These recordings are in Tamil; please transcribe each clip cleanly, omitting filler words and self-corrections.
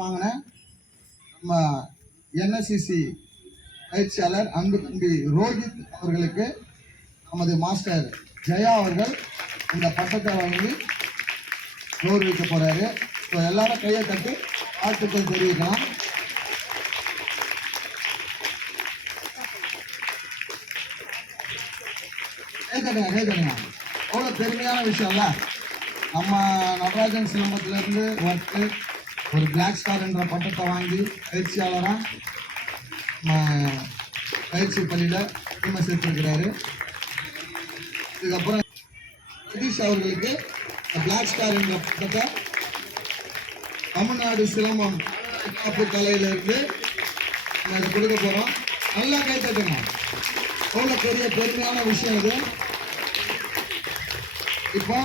வாங்கின நம்ம என்எஸ்சிசி பயிற்சியாளர் அன்பு தம்பி ரோஹித் அவர்களுக்கு நமது மாஸ்டர் ஜெயா அவர்கள் இந்த பட்டத்தை வாங்கி கௌரவிக்க போறாரு. எல்லாரும் கையை தட்டி வாழ்த்துக்கள் தெரிவிக்கலாம். கேட்குங்க அவ்வளோ பெருமையான விஷயம்ல. நம்ம நடராஜன் சிலம்பத்திலிருந்து ஒரு பிளாக் ஸ்டார் என்ற பட்டத்தை வாங்கி பயிற்சியாளராக பயிற்சி பள்ளியில் உரிமை சேர்த்திருக்கிறாரு. இதுக்கப்புறம் சதீஷ் அவர்களுக்கு பிளாக் ஸ்டார் என்ற பட்டத்தை தமிழ்நாடு சிலம்பம் காப்பு கலையிலிருந்து நம்ம இதை கொடுக்க போகிறோம். நல்லா கைத்தட்டுங்க. அவ்வளோ பெரிய பெருமையான விஷயம் இது. இப்போ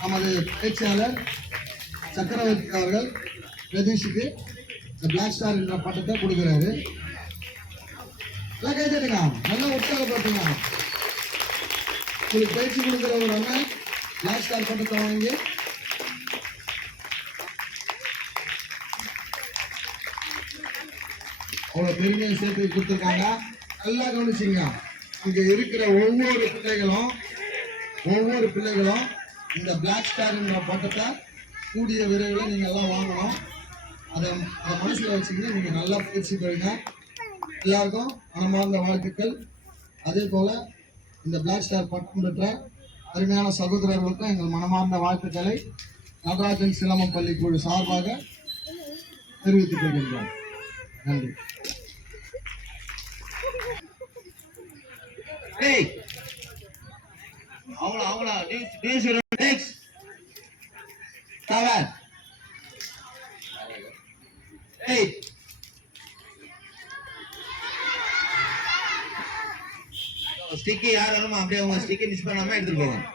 நமது பேச்சாளர் சக்கரவர்த்தி அவர்கள் பிரதீஷுக்கு பிளாக் ஸ்டார் என்ற பட்டத்தை கொடுக்கிறாரு. எல்லாம் கைத்தட்டுங்க, நல்லா உற்சாகப்படுத்துங்க. உங்களுக்கு பயிற்சி கொடுக்குற ஒரு அண்ணன் பிளாக் ஸ்டார் பட்டத்தை வாங்கி அவ்வளோ பெருமையை சேர்த்து கொடுத்துருக்காங்க. நல்லா கவனிச்சிங்க. இங்கே இருக்கிற ஒவ்வொரு பிள்ளைகளும் இந்த பிளாக் ஸ்டார் என்ற பட்டத்தை கூடிய விரைவில் நீங்கள் எல்லாம் வாங்கணும். அதை மனசில் வச்சுக்கிட்டு நீங்கள் நல்லா பயிற்சி பெறுங்க. எல்லாருக்கும் மனமார்ந்த வாழ்த்துக்கள். அதே போல் இந்த பிளாக் ஸ்டார் பட்டம் பெற்ற அருமையான சகோதரர்களுக்கும் எங்கள் மனமார்ந்த வாழ்த்துக்களை நடராஜன் சிலம்பம் பள்ளி குழு சார்பாக தெரிவித்துக் கொள்கின்றோம். நன்றி. ஸ்டிக்கி யாரும் அப்படியே அவங்க ஸ்டிக்கி மிஸ் பண்ணாம எடுத்துட்டு போவாங்க.